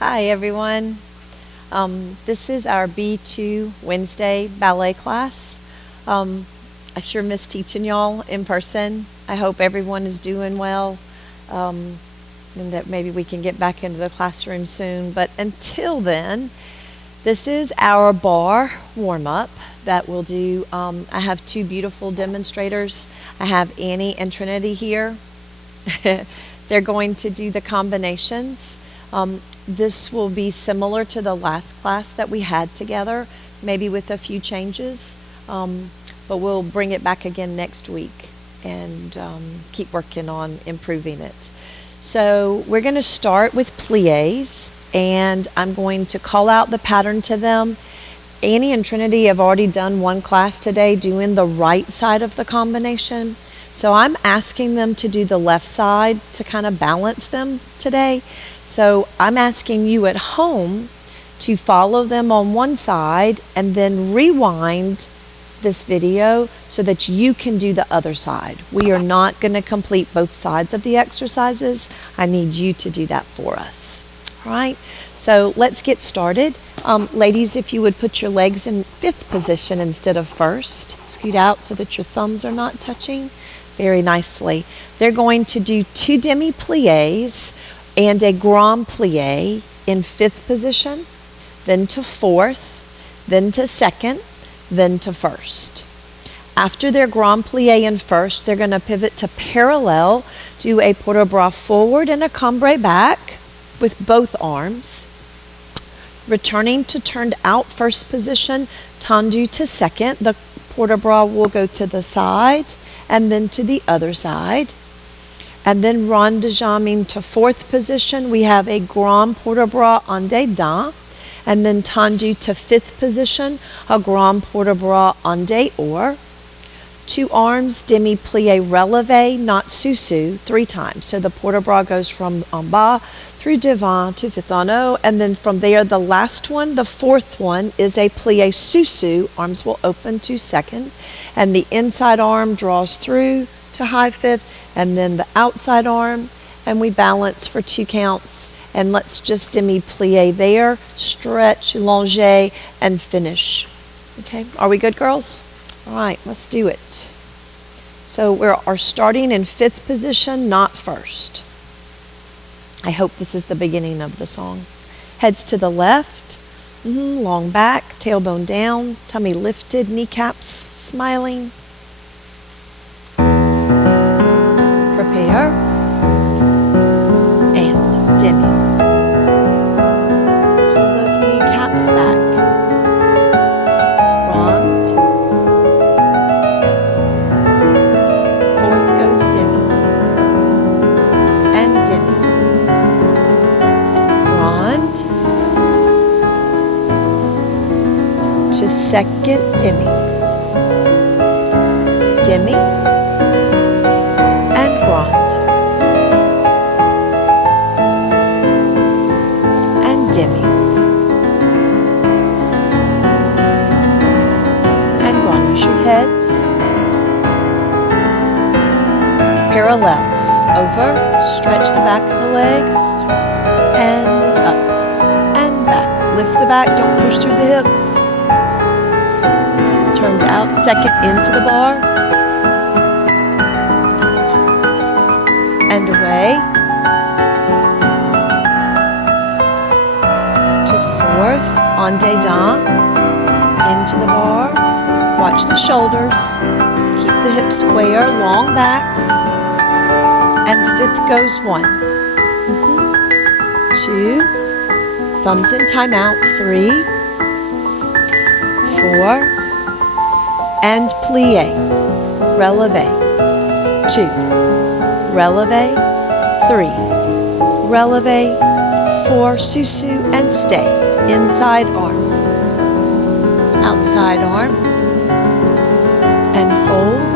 Hi, everyone. This is our BII Wednesday ballet class. I sure miss teaching y'all in person. I hope everyone is doing well and that maybe we can get back into the classroom soon. But until then, this is our bar warm-up that we'll do. I have two beautiful demonstrators. I have Annie and Trinity here. They're going to do the combinations. This will be similar to the last class that we had together, maybe with a few changes, but we'll bring it back again next week and keep working on improving it. So we're going to start with pliés, and I'm going to call out the pattern to them. Annie and Trinity have already done one class today doing the right side of the combination. So I'm asking them to do the left side to kind of balance them today. So I'm asking you at home to follow them on one side and then rewind this video so that you can do the other side. We are not going to complete both sides of the exercises. I need you to do that for us. All right, so let's get started. Ladies, if you would put your legs in 5th position instead of 1st. Scoot out so that your thumbs are not touching. Very nicely. They're going to do 2 demi-pliés and a grand plié in 5th position, then to 4th, then to 2nd, then to 1st. After their grand plié in 1st, they're going to pivot to parallel, do a port de bras forward and a cambray back with both arms. Returning to turned out 1st position, tendu to 2nd. The port de bras will go to the side and then to the other side. And then rond de jambe to 4th position. We have a grand port de bras en dedans. And then tendu to 5th position, a grand port de bras en dehors. 2 arms, demi-plié relevé, not sous-sus, 3 times. So the port de bras goes from en bas through devant to 5th en haut. And then from there, the last one, the 4th one, is a plié sous-sus. Arms will open to 2nd. And the inside arm draws through to high 5th. And then the outside arm. And we balance for 2 counts. And let's just demi-plié there, stretch, elongé, and finish. Okay, are we good, girls? All right, let's do it. So we are starting in 5th position, not 1st. I hope this is the beginning of the song. Heads to the left, long back, tailbone down, tummy lifted, kneecaps smiling. Prepare and demi. Pull those kneecaps back. Rond. 4th goes demi. And demi. Rond. To 2nd demi. Demi. And grand. And demi. And grand. Use your heads. Parallel. Over. Stretch the back of the legs. And up. And back. Lift the back. Don't push through the hips. Turned out. 2nd into the bar. And away. To 4th. En dedans. Into the bar. Watch the shoulders. Keep the hips square. Long backs. And 5th goes 1. 2. Thumbs in timeout. 3. 4. And plié. Relevé. 2. Relevé. 3. Relevé. 4. Sous-sus and stay. Inside arm. Outside arm. And hold.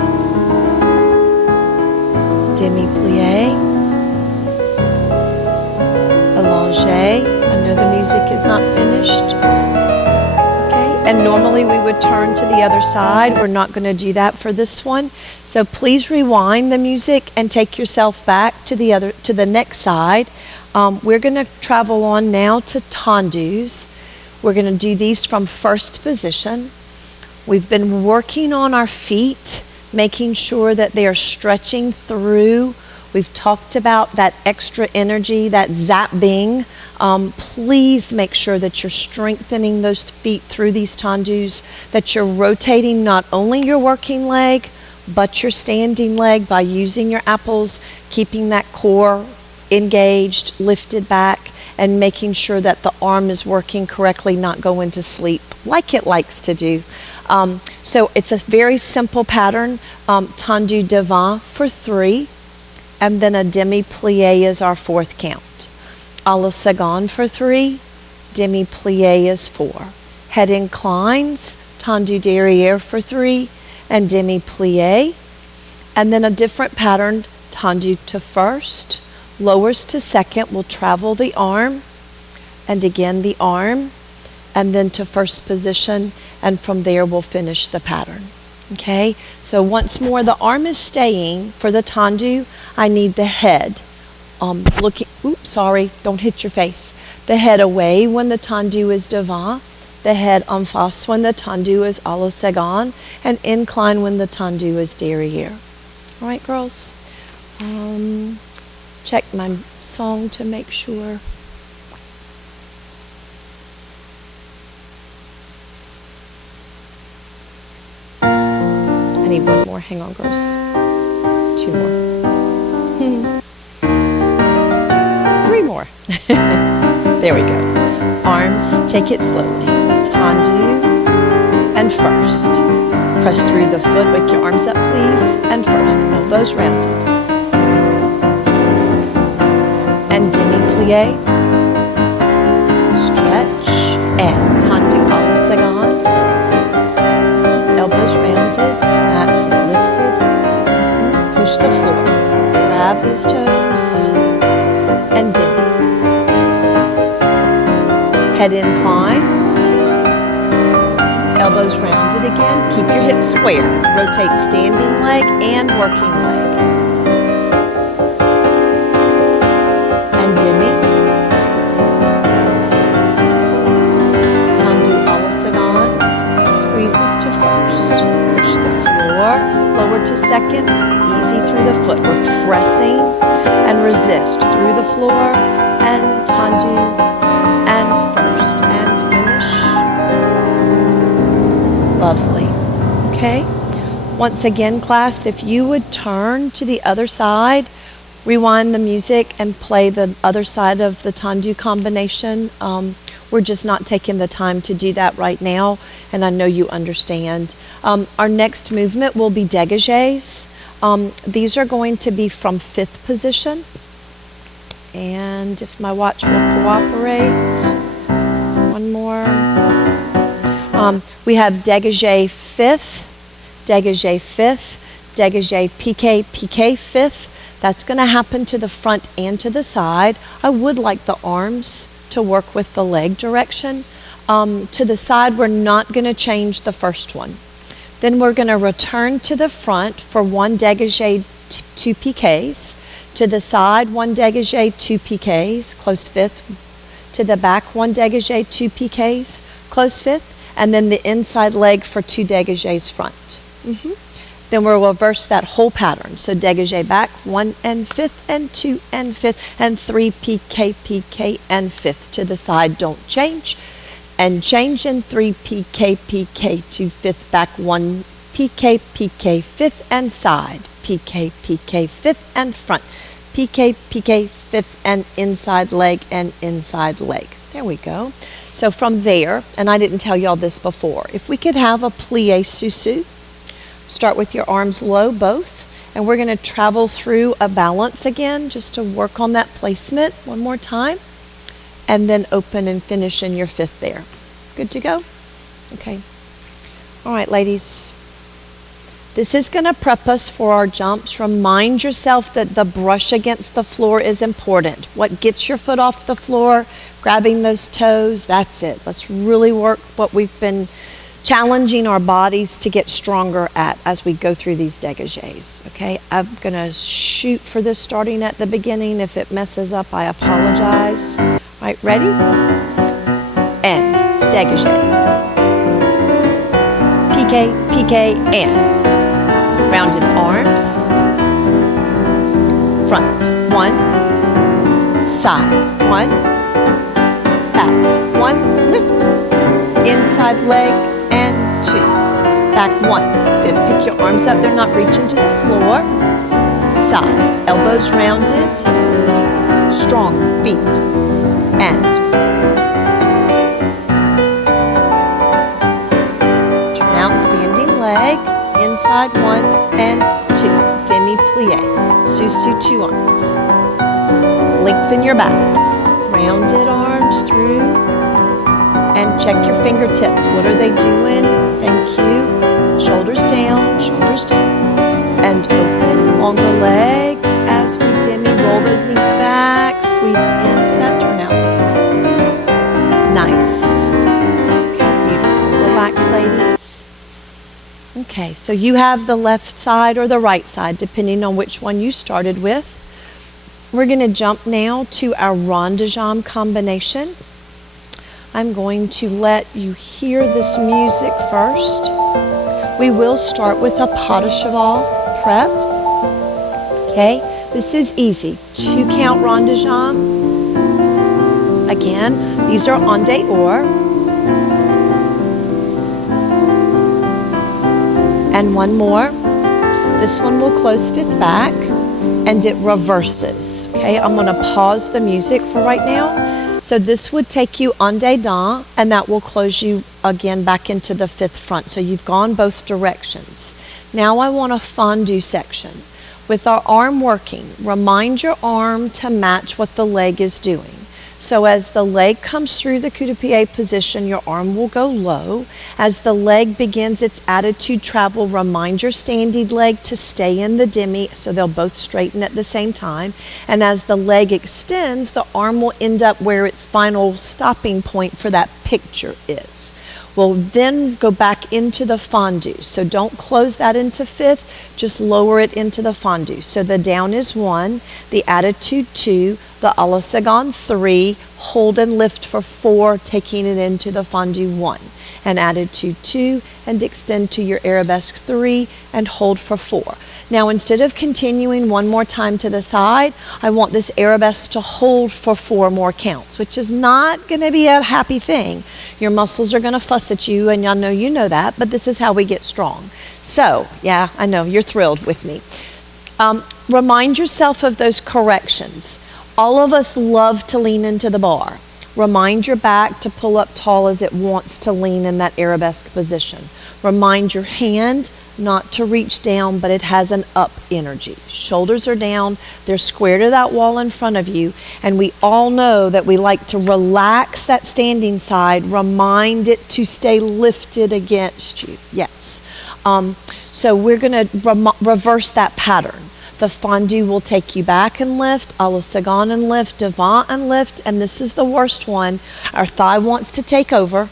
Demi-plié. Allongé. I know the music is not finished. Okay, and normally we would turn to the other side. We're not going to do that for this one. So please rewind the music and take yourself back to the next side. We're going to travel on now to tendus. We're going to do these from first position. We've been working on our feet, making sure that they are stretching through. We've talked about that extra energy, that zapping. Please make sure that you're strengthening those feet through these tendus, that you're rotating not only your working leg, but your standing leg by using your apples, keeping that core engaged, lifted back, and making sure that the arm is working correctly, not going to sleep like it likes to do. So it's a very simple pattern. Tendu devant for 3, and then a demi-plie is our 4th count. A la seconde for 3, demi-plie is 4. Head inclines, tendu derrière for 3, and demi-plie. And then a different pattern, tendu to first, lowers to second, will travel the arm, and again the arm, and then to first position, and from there we'll finish the pattern. Okay, so once more, the arm is staying for the tendu. I need the head looking, oops, sorry, don't hit your face. The head away when the tendu is devant, the head en face when the tendu is à la seconde, and incline when the tendu is derrière. All right, girls? Check my song to make sure. I need one more. Hang on, girls. 2 more. 3 more. There we go. Arms, take it slowly. Tendu and first. Press through the foot. Wake your arms up, please. And first. Elbows rounded. And demi-plie. Stretch. And tendu à la seconde. Elbows rounded. That's it. Lifted. Push the floor. Grab those toes. And demi. Head inclines. Elbows rounded again. Keep your hips square. Rotate standing leg and working leg. And demi. Tendu à la seconde. Squeezes to first. Push the floor. Lower to second. Easy through the foot. We're pressing and resist through the floor. And tendu and first and finish. Lovely. Okay. Once again, class, if you would turn to the other side, rewind the music and play the other side of the tendu combination. We're just not taking the time to do that right now, and I know you understand. Our next movement will be dégagés. These are going to be from 5th position. And if my watch will cooperate, one more. We have dégagé 5th, dégagé 5th, dégagé piqué, piqué 5th. That's going to happen to the front and to the side. I would like the arms to work with the leg direction. To the side, we're not going to change the first one. Then we're going to return to the front for 1 dégagé, 2 piqués. To the side, 1 dégagé, 2 piqués, close 5th. To the back, 1 dégagé, 2 piqués, close 5th. And then the inside leg for 2 dégagés front. Then we'll reverse that whole pattern. So dégagé back, 1 and 5th, and 2 and 5th, and 3 piqué, piqué, and 5th. To the side, don't change. And change in 3 piqué, piqué, to 5th, back 1 piqué, piqué, 5th, and side. Piqué, piqué, 5th, and front. Piqué, piqué, 5th, and inside leg, and inside leg. There we go. So from there, and I didn't tell y'all this before, if we could have a plié sous-sus, start with your arms low, both, and we're going to travel through a balance again, just to work on that placement one more time, and then open and finish in your 5th there. Good to go? Okay. All right, ladies. This is going to prep us for our jumps. Remind yourself that the brush against the floor is important. What gets your foot off the floor, grabbing those toes, that's it. Let's really work what we've been challenging our bodies to get stronger at as we go through these dégagés, okay? I'm going to shoot for this starting at the beginning. If it messes up, I apologize. All right, ready? And dégagé. Piqué, piqué, and. Rounded arms. Front, 1. Side, 1. Back, 1. Lift. Inside leg, and 2. Back, 1. Fifth, pick your arms up. They're not reaching to the floor. Side, elbows rounded. Strong feet. And. Turn out, standing leg. Inside, 1 and 2. Demi-plie. Sous-sus, 2 arms. Lengthen your backs. Rounded arms through. And check your fingertips. What are they doing? Thank you. Shoulders down, shoulders down. And open. Longer legs as we demi. Roll those knees back. Squeeze into that turnout. Nice. Okay, beautiful. Relax, ladies. Okay, so you have the left side or the right side, depending on which one you started with. We're going to jump now to our rond de jambe combination. I'm going to let you hear this music first. We will start with a pas de cheval prep. Okay, this is easy. 2 count rond de jambe. Again, these are en dehors. And one more. This one will close 5th back and it reverses. Okay, I'm going to pause the music for right now. So this would take you en dedans and that will close you again back into the 5th front. So you've gone both directions. Now I want a fondue section. With our arm working, remind your arm to match what the leg is doing. So as the leg comes through the coup de pied position, your arm will go low. As the leg begins its attitude travel, remind your standing leg to stay in the demi, so they'll both straighten at the same time. And as the leg extends, the arm will end up where its final stopping point for that picture is. We'll then go back into the fondue. So don't close that into 5th, just lower it into the fondue. So the down is 1, the attitude 2, the à la seconde 3, hold and lift for 4, taking it into the fondue 1, and attitude 2, and extend to your arabesque 3, and hold for 4. Now instead of continuing one more time to the side, I want this arabesque to hold for 4 more counts, which is not going to be a happy thing. Your muscles are going to fuss at you, and y'all know you know that, but this is how we get strong. So, yeah, I know, you're thrilled with me. Remind yourself of those corrections. All of us love to lean into the bar. Remind your back to pull up tall as it wants to lean in that arabesque position. Remind your hand not to reach down, but it has an up energy. Shoulders are down, they're square to that wall in front of you, and we all know that we like to relax that standing side, remind it to stay lifted against you. Yes. So we're going to reverse that pattern. The fondue will take you back and lift, à la seconde and lift, devant and lift, and this is the worst one. Our thigh wants to take over.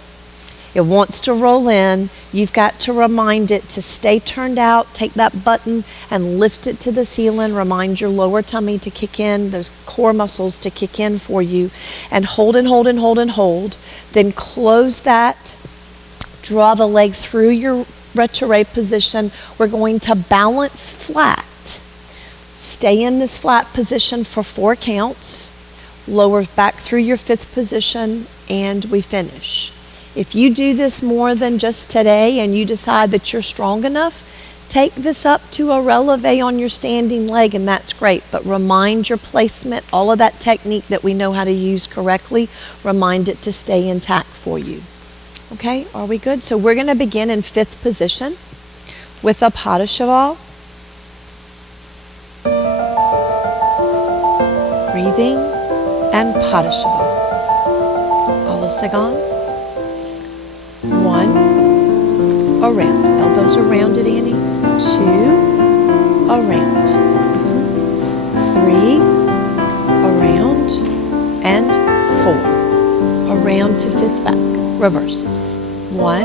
It wants to roll in. You've got to remind it to stay turned out, take that button and lift it to the ceiling. Remind your lower tummy to kick in, those core muscles to kick in for you, and hold and hold and hold and hold. Then close that, draw the leg through your retiré position. We're going to balance flat. Stay in this flat position for 4 counts, lower back through your 5th position, and we finish. If you do this more than just today and you decide that you're strong enough, take this up to a releve on your standing leg, and that's great. But remind your placement, all of that technique that we know how to use correctly, remind it to stay intact for you. Okay, are we good? So we're going to begin in 5th position with a pas de cheval. Breathing and pas de cheval. À la seconde. 1, around. Elbows are rounded, Annie. 2, around. 3, around. And 4. Around to 5th back. Reverses. 1,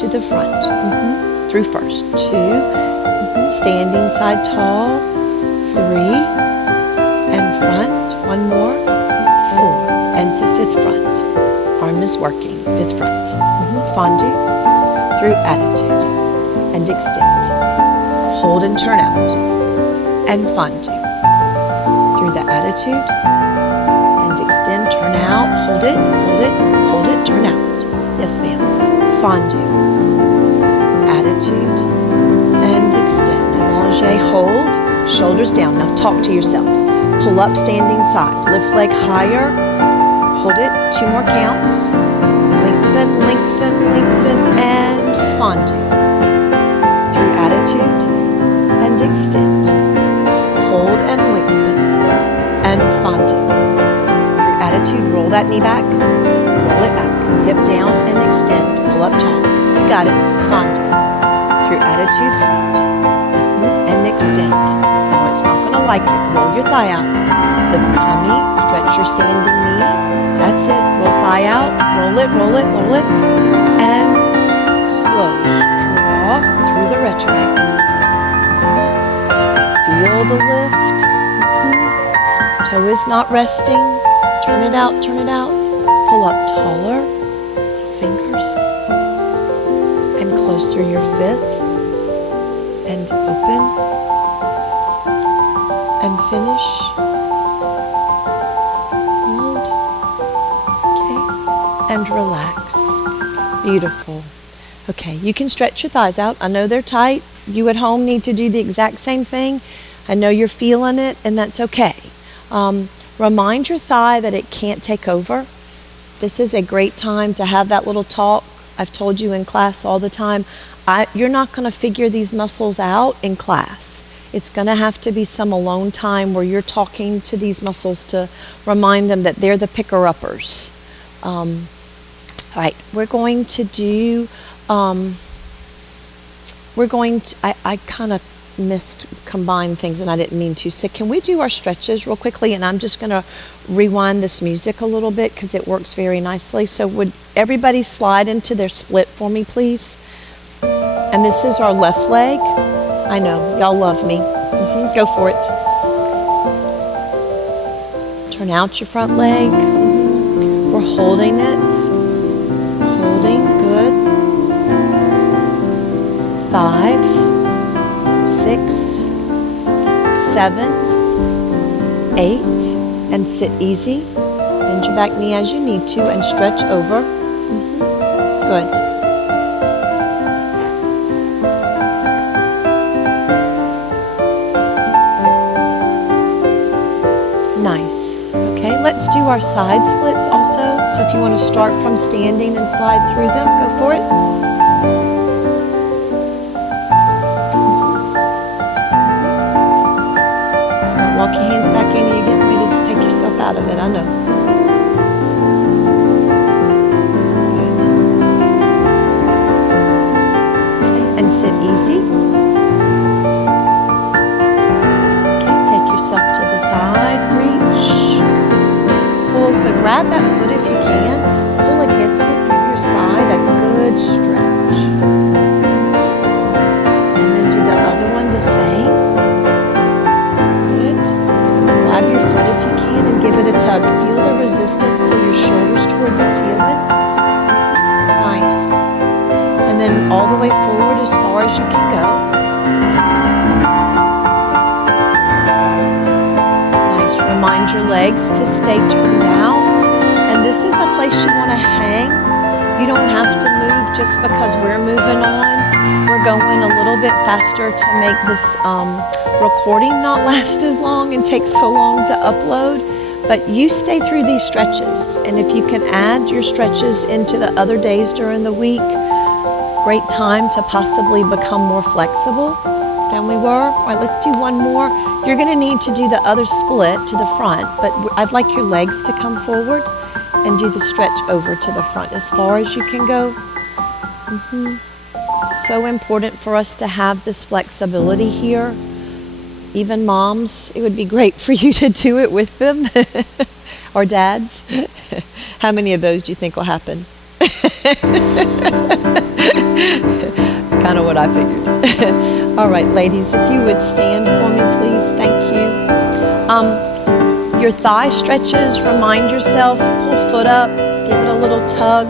to the front. Through first. 2, standing side tall. 3, and front. 1 more. 4, and to 5th front. Arm is working. 5th front. Fondue. Through attitude. And extend. Hold and turn out. And fondue. Through the attitude. And extend. Turn out. Hold it. Hold it. Hold it. Turn out. Yes, ma'am. Fondue. Attitude. And extend. Allongé. Hold. Shoulders down. Now talk to yourself. Pull up, standing side. Lift leg higher. Hold it. 2 more counts. Lengthen, lengthen, lengthen, and fondue. Through attitude and extend. Hold and lengthen and fondue. Through attitude, roll that knee back. Roll it back. Hip down and extend. Pull up tall. You got it. Fondue. Through attitude, front. And extend. No, it's not going to like it. Roll your thigh out. Lift tummy. Stretch your standing knee. That's it. Roll thigh out. Roll it, roll it, roll it. And close. Draw through the retrograde. Feel the lift. Toe is not resting. Turn it out, turn it out. Pull up taller. Fingers. And close through your 5th. And open. And finish. Hold. Okay. And relax. Beautiful. Okay, you can stretch your thighs out. I know they're tight. You at home need to do the exact same thing. I know you're feeling it, and that's okay. Remind your thigh that it can't take over. This is a great time to have that little talk. I've told you in class all the time, you're not going to figure these muscles out in class. It's going to have to be some alone time where you're talking to these muscles to remind them that they're the picker-uppers. All right, we're going to do, I kind of combine things and I didn't mean to. So can we do our stretches real quickly? And I'm just going to rewind this music a little bit because it works very nicely. So would everybody slide into their split for me, please? And this is our left leg. I know, y'all love me. Go for it. Turn out your front leg. We're holding it. Holding, good. 5, 6, 7, 8, and sit easy. Bend your back knee as you need to and stretch over. Good. Nice. Okay, let's do our side splits also. So if you want to start from standing and slide through them, go for it. Walk your hands back in and you're getting ready to take yourself out of it, I know. Good. Okay, and sit easy. Okay, take yourself to the side, reach. Pull, so grab that foot if you can. Pull against it, give your side a good stretch. And then do the other one the same. Grab your foot if you can and give it a tug. Feel the resistance. Pull your shoulders toward the ceiling. Nice. And then all the way forward as far as you can go. Nice. Remind your legs to stay turned out. And this is a place you want to hang. You don't have to move just because we're moving on. We're going a little bit faster to make this recording not last as long and take so long to upload, but you stay through these stretches, and if you can add your stretches into the other days during the week, great time to possibly become more flexible than we were. All right, let's do one more. You're going to need to do the other split to the front, but I'd like your legs to come forward and do the stretch over to the front as far as you can go. So important for us to have this flexibility here. Even moms, it would be great for you to do it with them, or dads. How many of those do you think will happen? It's kind of what I figured. All right, ladies, if you would stand for me, please. Thank you. Your thigh stretches, remind yourself, pull foot up, give it a little tug.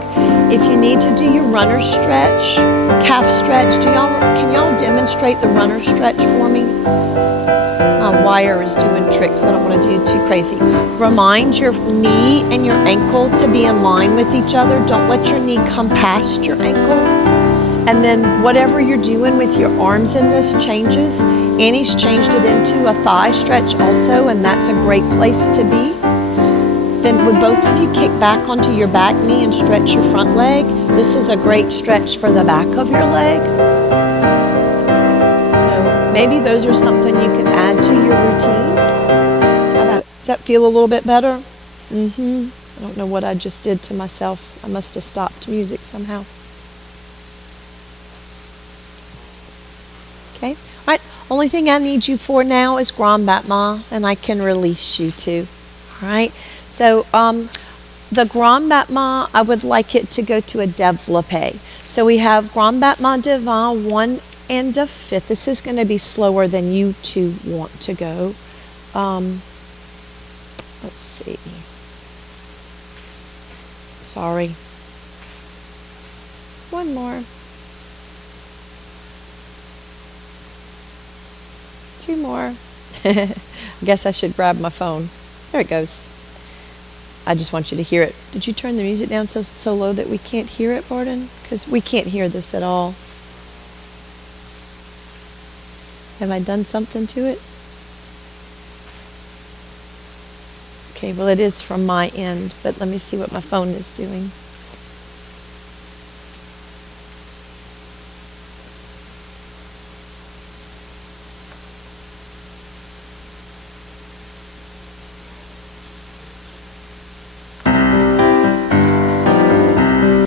If you need to do your runner stretch, calf stretch, can y'all demonstrate the runner stretch for me? My wire is doing tricks. I don't want to do too crazy. Remind your knee and your ankle to be in line with each other. Don't let your knee come past your ankle. And then whatever you're doing with your arms in this changes. Annie's changed it into a thigh stretch also, and that's a great place to be. Then would both of you kick back onto your back knee and stretch your front leg? This is a great stretch for the back of your leg. So maybe those are something you can add to your routine. How about it? Does that feel a little bit better? I don't know what I just did to myself. I must have stopped music somehow. Okay. All right. Only thing I need you for now is Grand Battement, and I can release you too. All right. So the Grand Battement, I would like it to go to a développé. So we have Grand Battement devant, 1 and a 5th. This is going to be slower than you two want to go. Let's see. Sorry. One more. 2 more. I guess I should grab my phone. There it goes. I just want you to hear it. Did you turn the music down so low that we can't hear it, Barton? Because we can't hear this at all. Have I done something to it? Okay, well, it is from my end, but let me see what my phone is doing.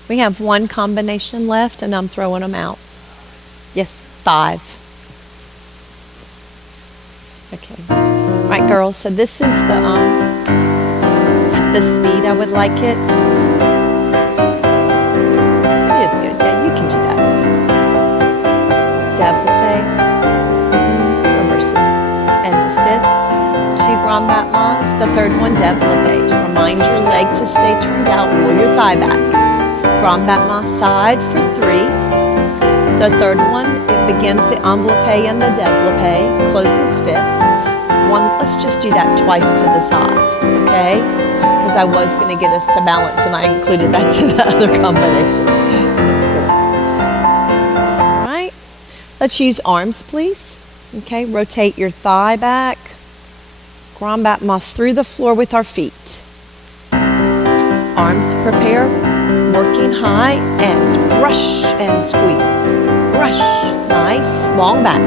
We have 1 combination left, and I'm throwing them out. Yes, 5. Okay. All right, girls. So this is the speed I would like it. It is good. Yeah, you can do that. Développé. Reverses. And to 5th. 2 Grand Battements. The 3rd one, développé. Remind your leg to stay turned out. Roll your thigh back. Grand Battement side for 3. The 3rd one, it begins the enveloppé and the développé, closes 5th. Let's just do that twice to the side, okay? Because I was going to get us to balance, and I included that to the other combination. That's cool. All right. Let's use arms, please. Okay, rotate your thigh back. Grand Battement through the floor with our feet. Arms prepare. Working high and brush and squeeze. Brush. Nice. Long back.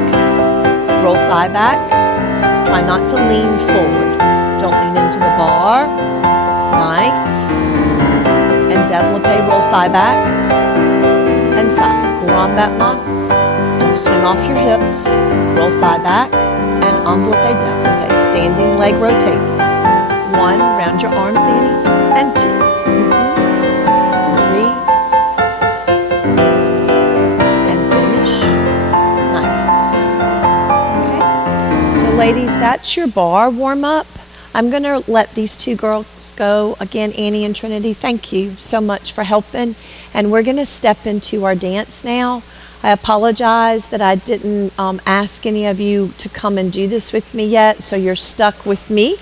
Roll thigh back. Try not to lean forward. Don't lean into the bar. Nice. And développé, roll thigh back. And side. Grand Battement. Don't swing off your hips. Roll thigh back. And enveloppé, développé. Standing leg rotating. 1, round your arms, Annie. And 2. Ladies, that's your bar warm-up. I'm going to let these 2 girls go. Again, Annie and Trinity, thank you so much for helping. And we're going to step into our dance now. I apologize that I didn't ask any of you to come and do this with me yet, so you're stuck with me.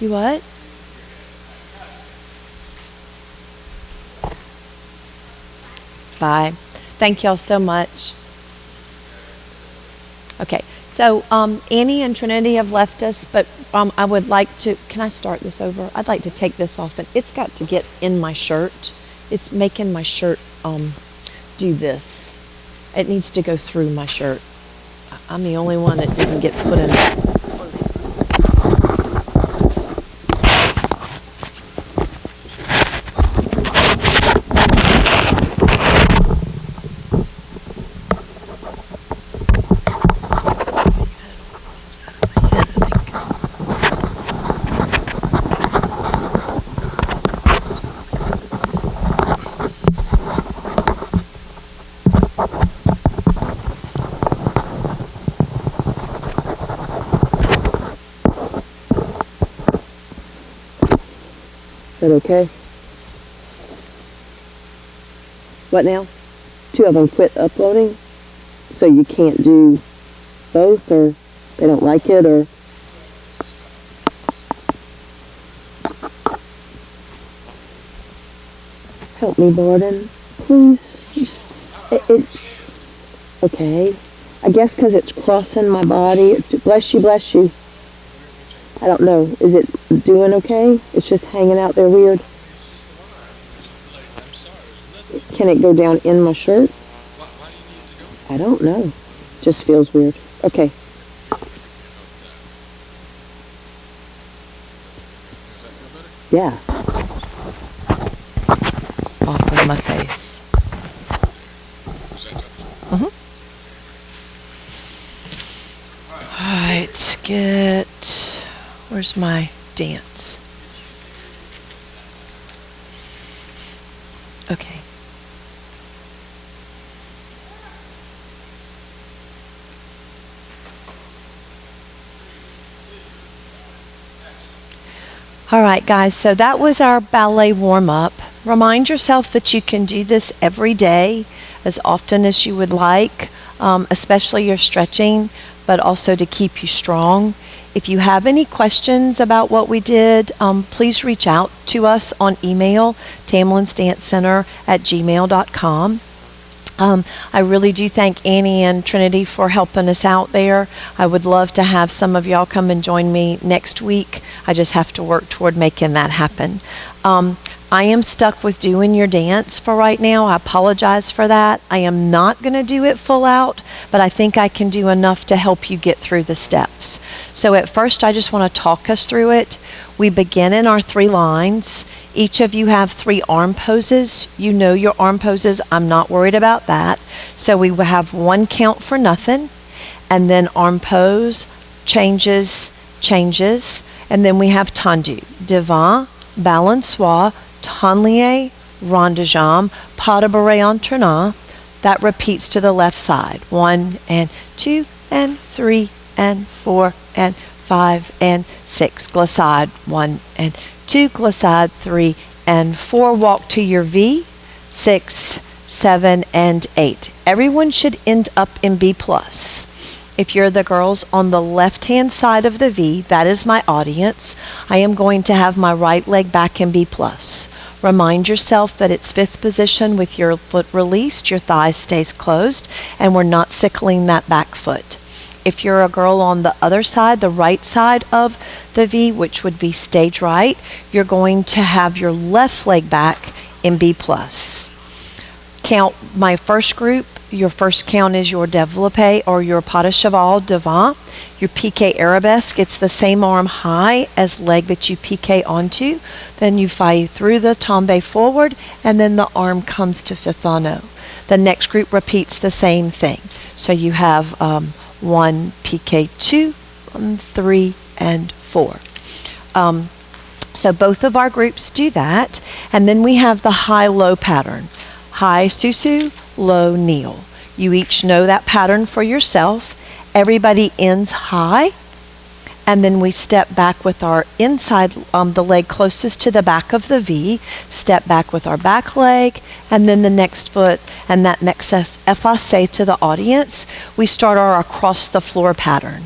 You what? Bye. Thank y'all so much. Okay, so Annie and Trinity have left us, but I would like to, can I start this over? I'd like to take this off, and it's got to get in my shirt. It's making my shirt do this. It needs to go through my shirt. I'm the only one that didn't get put in it. Is that okay? What now? 2 of them quit uploading? So you can't do both, or they don't like it, or... Help me, Barden. Please. Okay. I guess because it's crossing my body. Bless you, bless you. I don't know. Is it doing okay? It's just hanging out there weird. Can it go down in my shirt? I don't know. Just feels weird. Okay. Yeah. Off of my face. All right, where's my dance? Okay. All right, guys, so that was our ballet warm-up. Remind yourself that you can do this every day, as often as you would like, especially your stretching, but also to keep you strong. If you have any questions about what we did, please reach out to us on email, tamlinsdancecenter@gmail.com. I really do thank Annie and Trinity for helping us out there. I would love to have some of y'all come and join me next week. I just have to work toward making that happen. I am stuck with doing your dance for right now. I apologize for that. I am not going to do it full out, but I think I can do enough to help you get through the steps. So at first, I just want to talk us through it. We begin in our 3 lines. Each of you have 3 arm poses. You know your arm poses. I'm not worried about that. So we will have 1 count for nothing, and then arm pose, changes, and then we have tendu, devant, balançoire, tendu, rond de jambe, pas de bourrée entraînant. That repeats to the left side. 1 and 2 and 3 and 4 and 5 and 6. Glissade 1 and 2, glissade 3 and 4. Walk to your V, 6, 7, and 8. Everyone should end up in B+. If you're the girls on the left-hand side of the V, that is my audience. I am going to have my right leg back in B+. Remind yourself that it's 5th position with your foot released, your thigh stays closed, and we're not sickling that back foot. If you're a girl on the other side, the right side of the V, which would be stage right, you're going to have your left leg back in B+. Count my first group. Your first count is your développé or your pas de cheval devant. Your piqué arabesque, it's the same arm high as leg that you piqué onto. Then you faille through the tombe forward, and then the arm comes to fifth anneau. The next group repeats the same thing. So you have 1 piqué 2, 3, and 4. So both of our groups do that. And then we have the high-low pattern. High susu, low kneel. You each know that pattern for yourself. Everybody ends high, and then we step back with our inside, the leg closest to the back of the V, step back with our back leg, and then the next foot, and that makes us effacé to the audience. We start our across the floor pattern.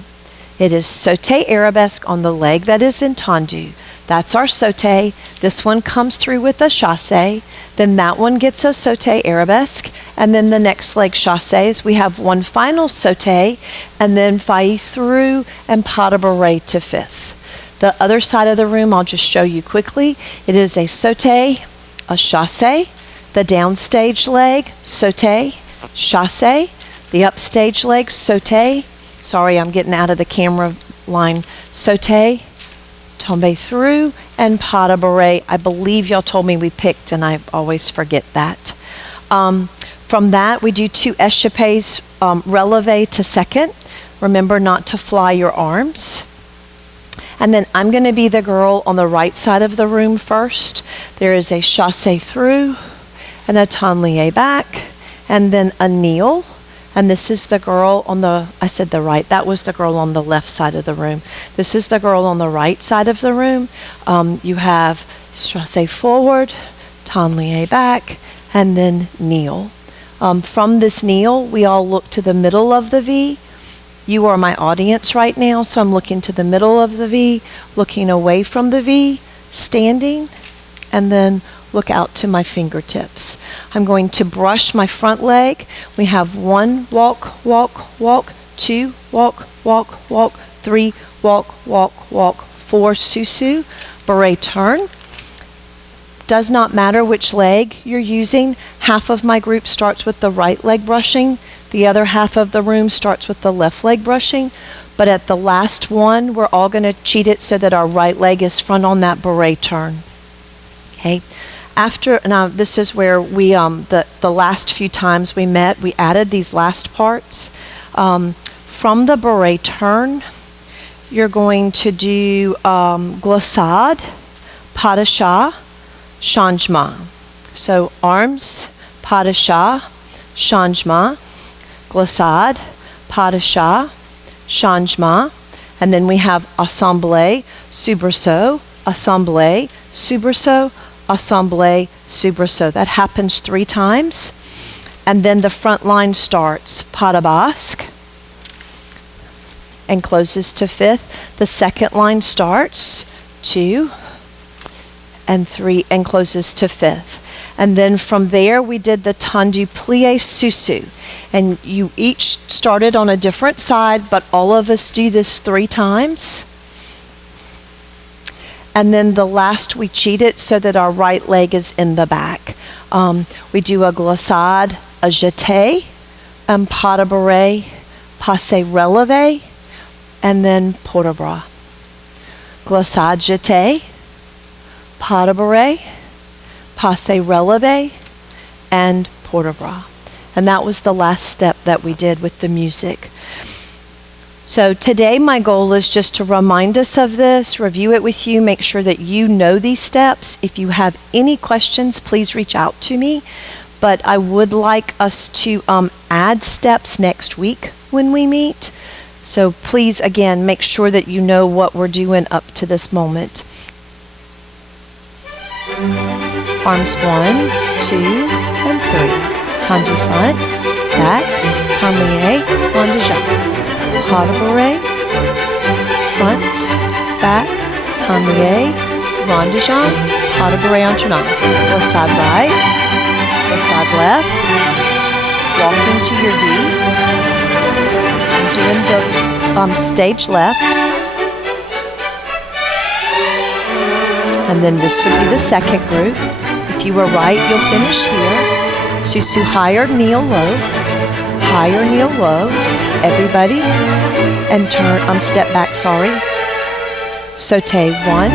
It is sauté arabesque on the leg that is in tendu. That's our sauté. This one comes through with a chassé. Then that one gets a sauté arabesque. And then the next leg chassés. We have one final sauté, and then faille through and pas de bourrée to 5th. The other side of the room, I'll just show you quickly. It is a sauté, a chassé, the downstage leg, sauté, chassé, the upstage leg, sauté. Sorry, I'm getting out of the camera line. Sauté, tombe through, and pas de bourrée. I believe y'all told me we picked, and I always forget that. From that, we do 2 échappés, relevé to second. Remember not to fly your arms. And then I'm going to be the girl on the right side of the room first. There is a chassé through, and a tendu back, and then a kneel, And this is the girl on I said the right, that was the girl on the left side of the room. This is the girl on the right side of the room. You have chassé forward, tablier back, and then kneel. From this kneel, we all look to the middle of the V. You are my audience right now, so I'm looking to the middle of the V, looking away from the V, standing, and then look out to my fingertips. I'm going to brush my front leg. We have 1, walk, walk, walk, 2, walk, walk, walk, 3, walk, walk, walk, 4, susu, beret turn. Does not matter which leg you're using. Half of my group starts with the right leg brushing. The other half of the room starts with the left leg brushing. But at the last one, we're all going to cheat it so that our right leg is front on that beret turn. Okay. Now this is where we, the last few times we met, we added these last parts. From the beret turn, you're going to do glissade, pas de chat, changement. So arms, pas de chat, changement, glissade, pas de chat, changement. And then we have assemblée, soubresaut, assemblée, soubresaut, assemblée, soubresaut. That happens 3 times. And then the front line starts pas de basque and closes to 5th. The second line starts 2 and 3 and closes to 5th. And then from there we did the tendu plié susu. And you each started on a different side, but all of us do this 3 times. And then the last we cheat it so that our right leg is in the back. We do a glissade, a jeté, pas de beret, passé relevé, and then port de bras. Glissade jeté, pas de beret, passé relevé, and port de bras. And that was the last step that we did with the music. So today my goal is just to remind us of this, review it with you, make sure that you know these steps. If you have any questions, please reach out to me. But I would like us to add steps next week when we meet. So please, again, make sure that you know what we're doing up to this moment. Arms 1, 2, and 3. Tendu front, back, tablier, rond de jambe. Pas de beret, front, back, tablier, rond de jambe, pas de beret en tournant. Glissade right, glissade left, walking to your V, and doing the stage left. And then this would be the second group. If you were right, you'll finish here. Susu higher, kneel low, higher, kneel low. Everybody, and turn, step back, sorry. Sauté 1,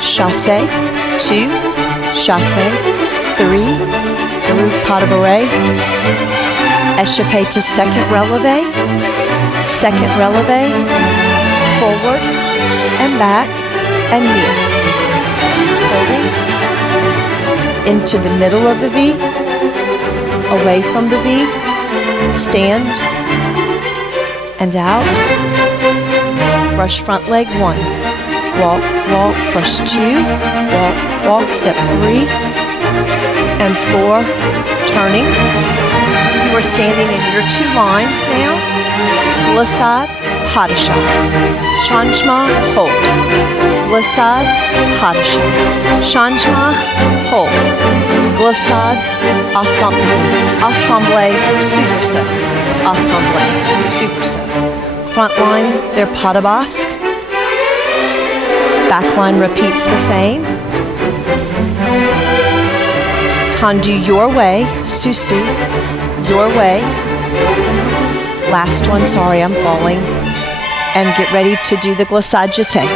chassé, 2, chassé, 3, through pas de beret. Échappé to second relevé, forward and back, and kneel. Holding into the middle of the V, away from the V, stand, and out. Brush front leg 1. Walk, walk, brush 2. Walk, walk, step 3. And 4. Turning. You are standing in your 2 lines now. Glissade, pas de chat. Changement, hold. Glissade, pas de chat. Changement, hold. Glissade, assemblée, soubresaut. Assemblée, soubresaut. Front line, they're pas de basque. Back line repeats the same. Tendu your way, susu, your way. Last one, sorry, I'm falling. And get ready to do the glissade jeté.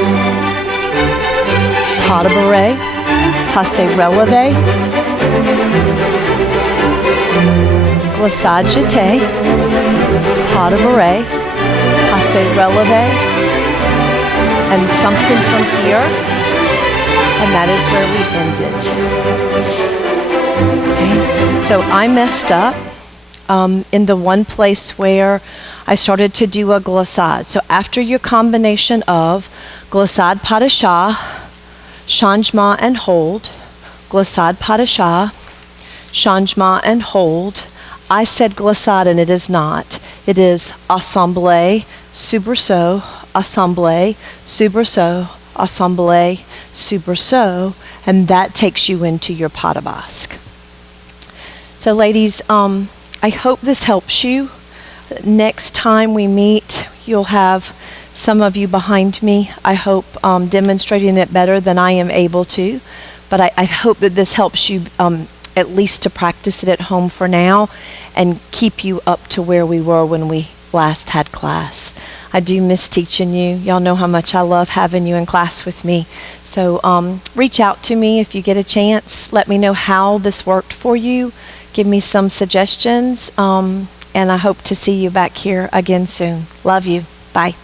Pas de beret, passé relevé. Glissade jeté, pas de beret, passé relevé, and something from here, and that is where we end it. Okay, so I messed up. in the one place where I started to do a glissade. So after your combination of glissade padishah, changement and hold, glissade padishah, changement and hold, I said glissade and it is not. It is assemblée, soubresaut, assemblée, soubresaut, assemblée, soubresaut, and that takes you into your pas de basque. So ladies, I hope this helps you. Next time we meet, you'll have some of you behind me, I hope, demonstrating it better than I am able to. But I hope that this helps you at least to practice it at home for now and keep you up to where we were when we last had class. I do miss teaching you. Y'all know how much I love having you in class with me. So reach out to me if you get a chance. Let me know how this worked for you. Give me some suggestions. And I hope to see you back here again soon. Love you. Bye.